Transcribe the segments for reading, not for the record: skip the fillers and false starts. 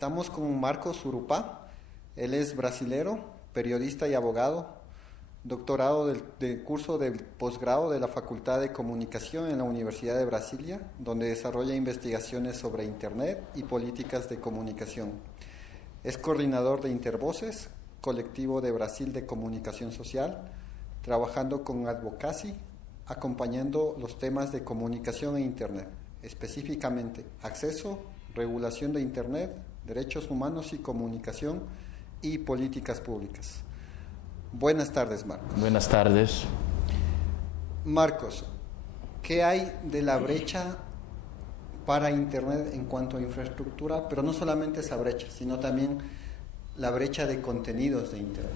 Estamos con Marcos Urupá. Él es brasilero, periodista y abogado, doctorado del curso de posgrado de la Facultad de Comunicación en la Universidad de Brasilia, donde desarrolla investigaciones sobre Internet y políticas de comunicación. Es coordinador de Intervoces, colectivo de Brasil de comunicación social, trabajando con Advocacy, acompañando los temas de comunicación e Internet, específicamente acceso, regulación de Internet, derechos humanos y comunicación y políticas públicas. Buenas tardes, Marcos. Buenas tardes. Marcos, ¿qué hay de la brecha para Internet en cuanto a infraestructura? Pero no solamente esa brecha, sino también la brecha de contenidos de Internet.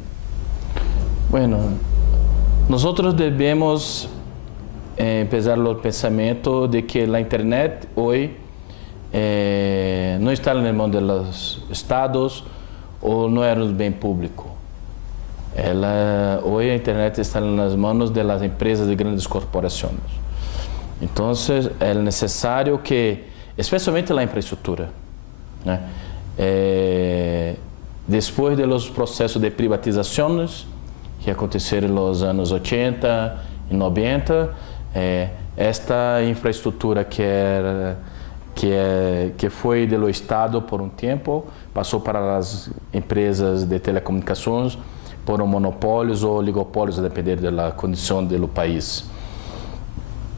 Bueno, nosotros debemos empezar el pensamiento de que la Internet hoy no está en el mundo de los estados o no era un bien público. Hoy la Internet está en las manos de las empresas de grandes corporaciones. Entonces, es necesario que, especialmente la infraestructura, ¿no? Después de los procesos de privatizaciones que aconteceram nos anos 80 e 90, esta infraestrutura que foi do Estado por um tempo, passou para as empresas de telecomunicações, por monopólios ou oligopólios, a depender da condição do país.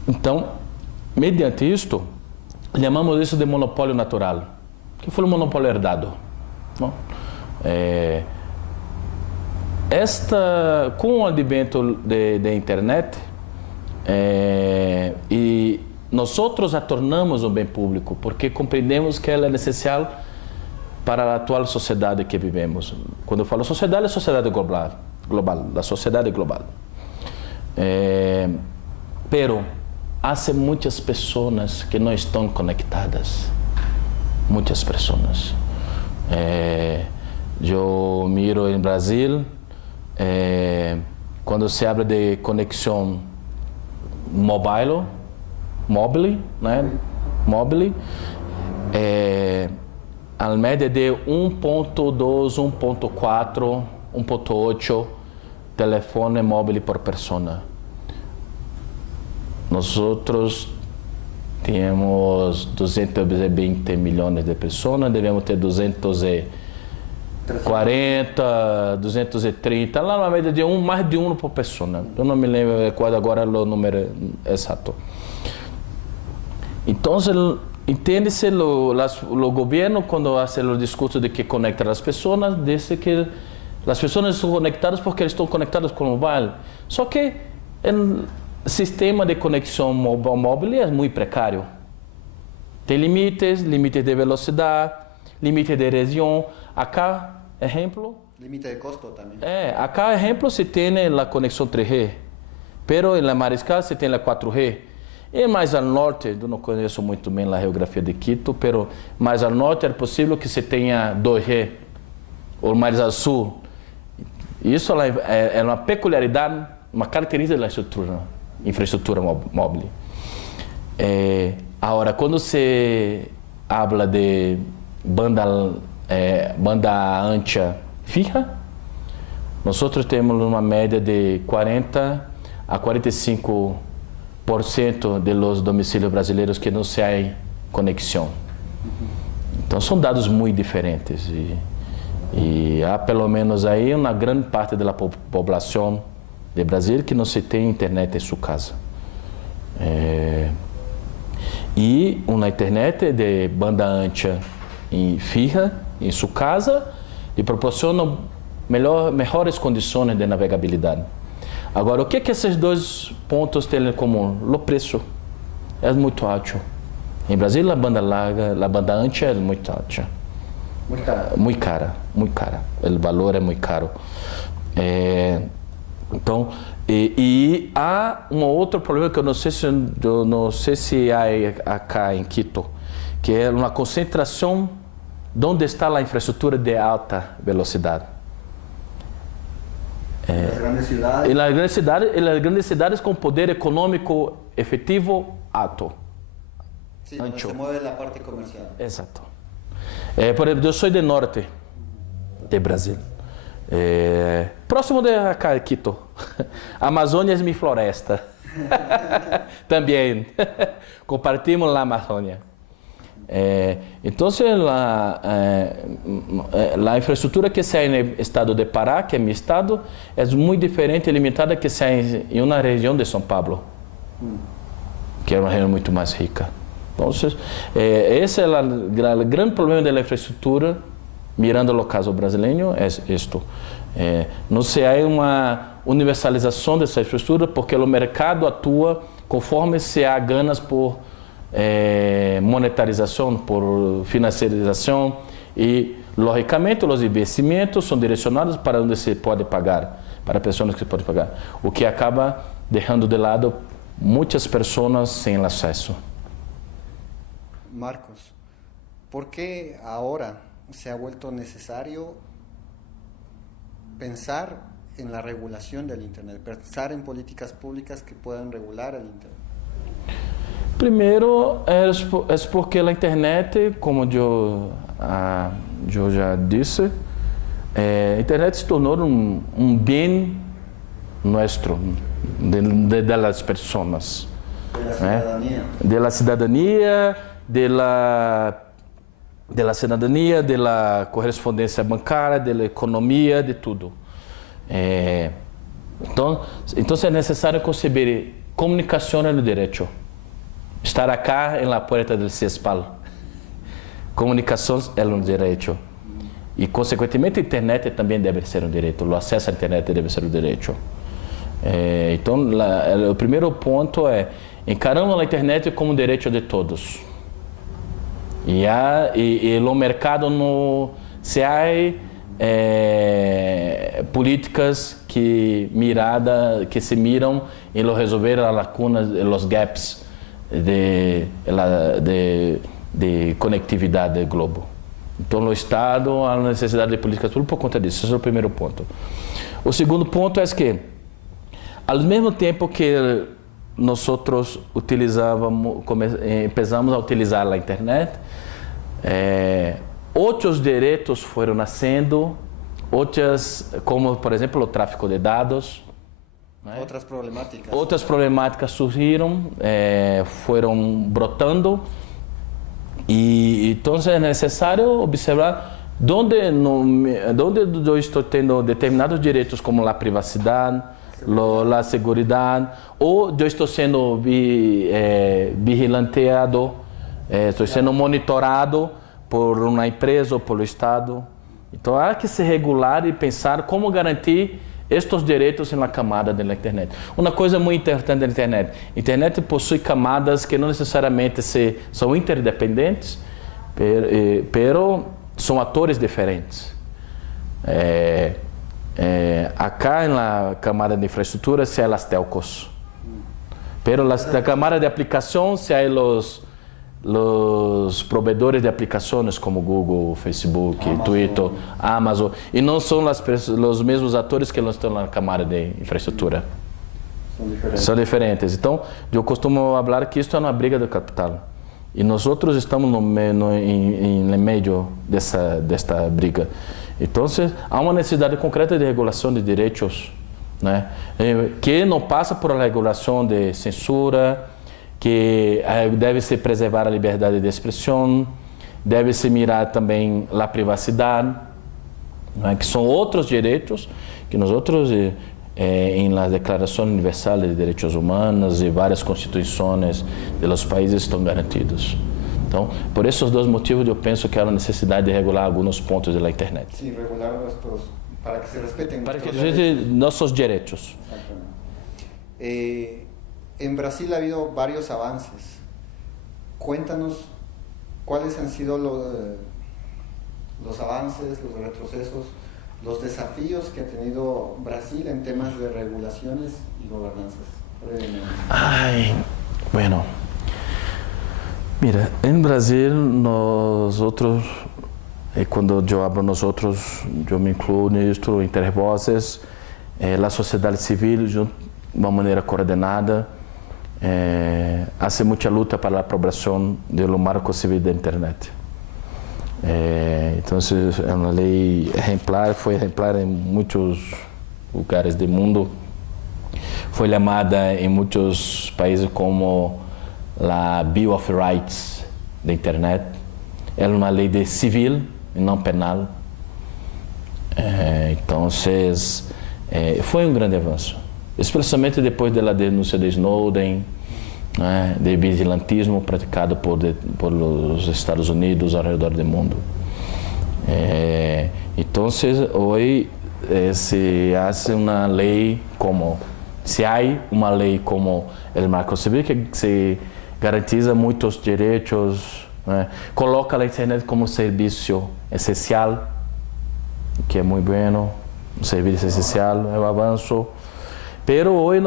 Então, mediante isto, chamamos isso de monopólio natural, que foi um monopólio herdado, não? Com o advento da internet, e nós a tornamos um bem público, porque compreendemos que ela é essencial para a atual sociedade que vivemos. Quando eu falo sociedade, é sociedade global, a sociedade global. Pero há muitas pessoas que não estão conectadas, muitas pessoas. Eu miro em Brasil, quando se habla de conexão móvel, né? Móvel, a média de 1.2, 1.4, 1.8 telefone móvel por pessoa. Nós temos 220 milhões de pessoas, devemos ter 240, 230, lá na média de mais de um por pessoa. Eu não me lembro agora o número exato. Então, entende-se o governo, quando faz o discurso de que conecta as pessoas, diz que as pessoas estão conectadas porque estão conectadas com o mobile. Só que o sistema de conexão móvel é muito precário. Tem limites de velocidade, limite de região. Acá, exemplo... Limite de custo também. Acá, exemplo, se tem a conexão 3G, pero na Mariscal se tem a 4G. E mais ao norte, eu não conheço muito bem a geografia de Quito, pero mais ao norte é possível que se tenha 2G, ou mais ao sul. Isso é uma peculiaridade, uma característica da infraestrutura móvel. Agora, quando se habla de banda ancha fija, nós temos uma média de 40 a 45% de los domicílios brasileiros que não se há conexão. Então, são dados muito diferentes e há pelo menos aí uma grande parte da população de Brasil que não se tem internet em sua casa. E uma internet de banda ancha e fija em sua casa e proporciona melhores condições de navegabilidade. Agora, o que esses dois pontos têm em comum? O preço é muito alto. Em Brasil, a banda larga, a banda ancha é muito alta. Muito cara? Muito cara, muito cara. O valor é muito caro. Então, e há um outro problema que eu não sei se há acá em Quito, que é uma concentração onde está a infraestrutura de alta velocidade. Em las grandes cidades com poder econômico efetivo alto. Sim, onde se mueve a parte comercial. Exato. Por exemplo, eu sou do norte de Brasil. Próximo de acá, Quito. Amazônia é minha floresta. Também. Compartimos a Amazônia. Então, a infraestrutura que se há no estado de Pará, que é meu estado, é muito diferente e limitada que se há em uma região de São Paulo, que é uma região muito mais rica. Então, esse é o grande problema da infraestrutura, mirando o caso brasileiro, é isto. Não se há uma universalização dessa infraestrutura, porque o mercado atua conforme se há ganas por monetarização, por financiarização e, logicamente, os investimentos são direcionados para onde se pode pagar, para pessoas que podem pagar, o que acaba deixando de lado muitas pessoas sem acesso. Marcos, ¿por qué ahora se ha vuelto necesario pensar en la regulación del Internet, pensar en políticas públicas que puedan regular el Internet? Primeiro, é porque a internet, como eu já disse, a internet se tornou um bem nosso, das pessoas. Da cidadania, da cidadania, da correspondência bancária, da economia, de tudo. Então é necessário conceber comunicação no direito. Estar acá en la puerta del CESPAL. Comunicação é um direito. E, consequentemente, a internet também deve ser um direito. O acesso à internet deve ser um direito. Então, o primeiro ponto é encaramos a internet como um direito de todos. E no mercado se há políticas que se miram em resolver as lacunas, os gaps de conectividade do globo. Então, no Estado, há necessidade de políticas públicas por conta disso. Esse é o primeiro ponto. O segundo ponto é que, ao mesmo tempo que nós começamos a utilizar a internet, outros direitos foram nascendo, como, por exemplo, o tráfico de dados. Outras problemáticas surgiram, foram brotando, e então é necessário observar onde eu estou tendo determinados direitos, como a privacidade, a segurança, ou eu estou sendo vigilanteado, estou sendo monitorado por uma empresa ou pelo Estado. Então há que se regular e pensar como garantir estes direitos na camada da internet. Uma coisa muito importante da internet: a internet possui camadas que não necessariamente são interdependentes, pero são atores diferentes. Acá na camada de infraestrutura se há as telcos, pero na camada de aplicação se há os provedores de aplicações como Google, Facebook, Twitter, Amazon, e não são os mesmos atores que estão na camada de infraestrutura. São diferentes. Então, eu costumo falar que isto é uma briga do capital. E nós estamos no meio desta briga. Então, há uma necessidade concreta de regulação de direitos, né? Que não passa por uma regulação de censura, que deve-se preservar a liberdade de expressão, deve-se mirar também a privacidade, né? Que são outros direitos que nós em la Declaração Universal de Direitos Humanos e várias constituições dos países estão garantidos. Então, por esses dois motivos, eu penso que há uma necessidade de regular alguns pontos da internet. Sim, regular para que se respeitem nossos direitos. Exatamente. En Brasil ha habido varios avances. Cuéntanos cuáles han sido los avances, los retrocesos, los desafíos que ha tenido Brasil en temas de regulaciones y gobernanzas. Bueno, mira, en Brasil nosotros, cuando yo hablo nosotros, yo me incluyo en esto, Intervoces, la sociedad civil, de uma maneira coordenada, hace mucha luta para la aprobación del marco civil de Internet. Então é uma lei exemplar, foi exemplar em muitos lugares do mundo. Foi chamada em muitos países como a Bill of Rights da internet. É uma lei de civil e não penal. Então, foi um grande avanço, especialmente depois da denúncia de Snowden, né, de vigilantismo praticado por os Estados Unidos ao redor do mundo. Então, hoje se hace uma lei como, se há uma lei como o Marco Civil que se garantiza muitos direitos, né, coloca a internet como serviço essencial, que é muito bueno, um serviço essencial, é um avanço. Pero hoje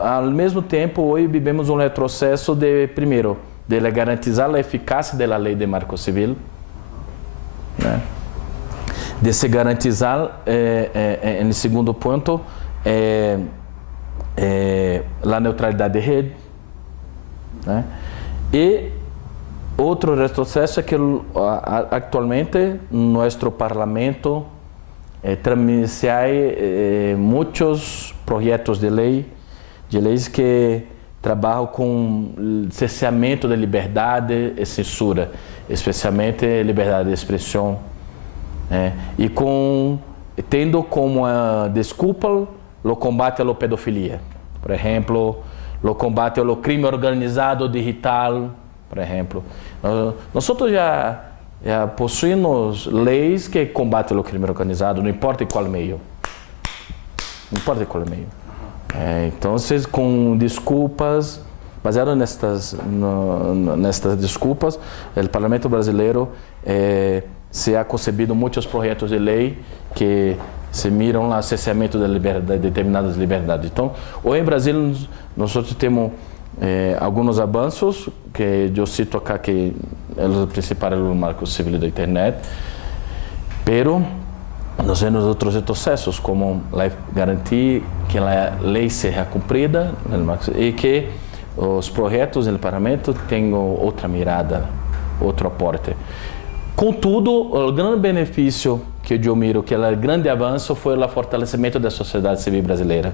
ao mesmo tempo, hoje vivemos um retrocesso primeiro, de garantizar a eficácia da lei de Marco Civil, né? De se garantizar, em segundo ponto, a neutralidade de rede, né? E outro retrocesso é que atualmente nosso parlamento transmite muitos projetos de leis que trabalham com cerceamento da liberdade e censura, especialmente liberdade de expressão, e tendo como desculpa o combate à pedofilia, por exemplo, o combate ao crime organizado digital, por exemplo. Nós já possuímos leis que combatem o crime organizado, não importa em qual meio. Não importa em qual meio. Então, com desculpas, baseado nestas desculpas, o Parlamento brasileiro se ha concebido muitos projetos de lei que se miram ao cerceamento de determinadas liberdades. Então, hoje em Brasil, nós temos alguns avanços que eu cito aqui, que os principais no Marco Civil da internet, pero nós temos outros retrocessos, como garantir que a lei seja cumprida e que os projetos do parlamento tenham outra mirada, outro aporte. Contudo, o grande benefício que eu miro, que é o grande avanço, foi o fortalecimento da sociedade civil brasileira.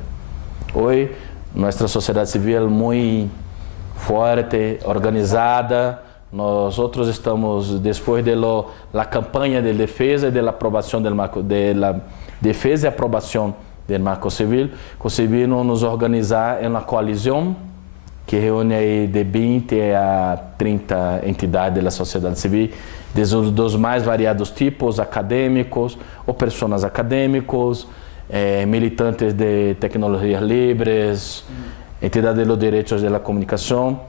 Hoje, nossa sociedade civil é muito forte, organizada. Nós outros estamos, depois da campanha de defesa e da aprovação do Marco, defesa e aprovação do Marco Civil, conseguimos nos organizar em uma coalizão que reúne aí de 20 a 30 entidades da sociedade civil, dos mais variados tipos, acadêmicos, ou pessoas acadêmicos, militantes de tecnologias livres, entidades dos direitos da comunicação,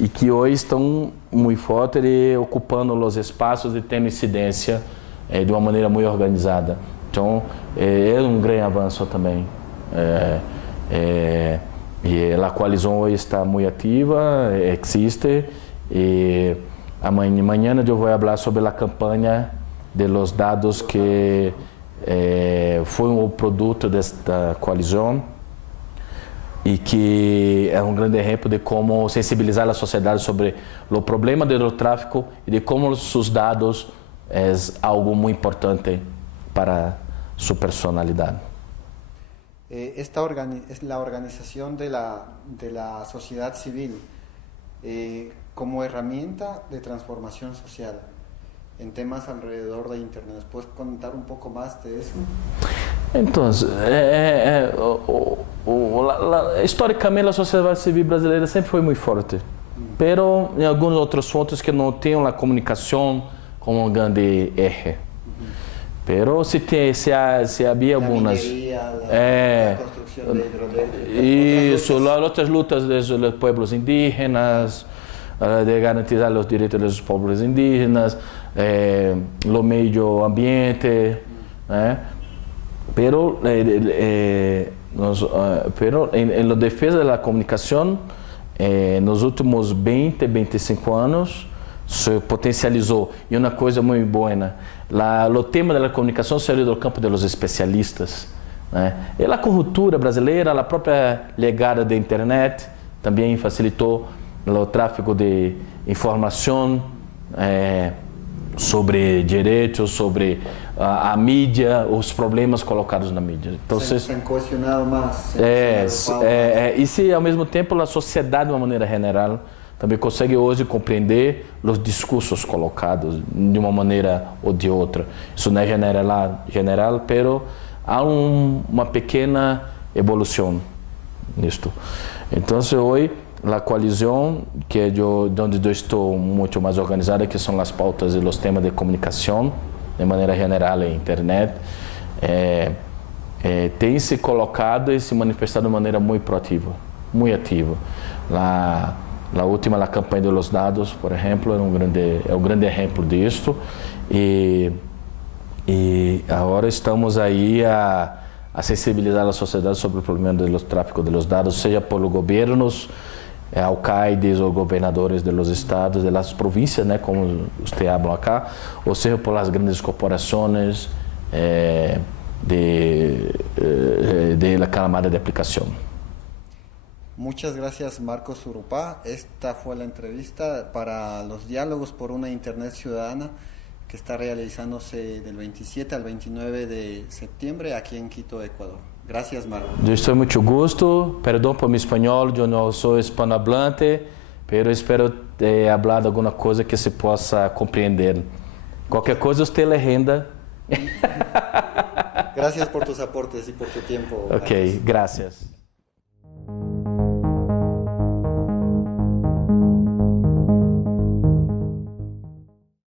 e que hoje estão muito fortes e ocupando os espaços e tendo incidência de uma maneira muito organizada. Então, é um grande avanço também. E a coalizão hoje está muito ativa, existe, e amanhã eu vou falar sobre a campanha de los dados que foi um produto desta coalizão e que é um grande exemplo de como sensibilizar a sociedade sobre o problema do tráfico e de como os dados é algo muito importante para sua personalidade. Esta es la organización de la sociedad civil como herramienta de transformación social en temas alrededor de Internet. ¿Puedes contar un poco más de eso? Entonces, historicamente a sociedade civil brasileira sempre foi muito forte, pero em alguns outros fontes que não tinham a comunicação como um grande eje. Pero se havia algumas la construcción de hidroeléctricas, isso, outras lutas dos pueblos indígenas, de garantizar os direitos dos povos indígenas, o meio ambiente, né? Pero em defesa da comunicação, nos últimos 20, 25 anos, se potencializou. E uma coisa muito boa, o tema da comunicação saiu do campo dos especialistas, né? E a cultura brasileira, a própria legada da internet, também facilitou o tráfego de informação, sobre direitos, sobre a mídia, os problemas colocados na mídia. Então, sem questionar mais. E se ao mesmo tempo a sociedade de uma maneira general também consegue hoje compreender os discursos colocados de uma maneira ou de outra. Isso não é general, pero há uma pequena evolução nisto. Então, hoje a coalizão, que é onde eu estou muito mais organizada, que são as pautas e os temas de comunicação, de maneira general em internet, tem se colocado e se manifestado de maneira muito proativa, muito ativa. A última, a campanha dos dados, por exemplo, é um grande exemplo disto. E agora estamos aí a sensibilizar a sociedade sobre o problema do tráfico de dados, seja por governos, alcaides ou governadores dos estados, das províncias, né, como você habla acá, ou seja por as grandes corporações de la camada de aplicação. Muchas gracias, Marcos Surupá. Esta fue la entrevista para los diálogos por una Internet ciudadana que está realizándose del 27 al 29 de septiembre aquí en Quito, Ecuador. Gracias, Marcos. Eu estou muito gusto. Perdão por meu espanhol, eu não sou hispanohablante, pero espero ter falado alguma coisa que se possa compreender. Qualquer coisa, você legenda. Gracias por tus aportes y por tu tiempo. Ok, gracias.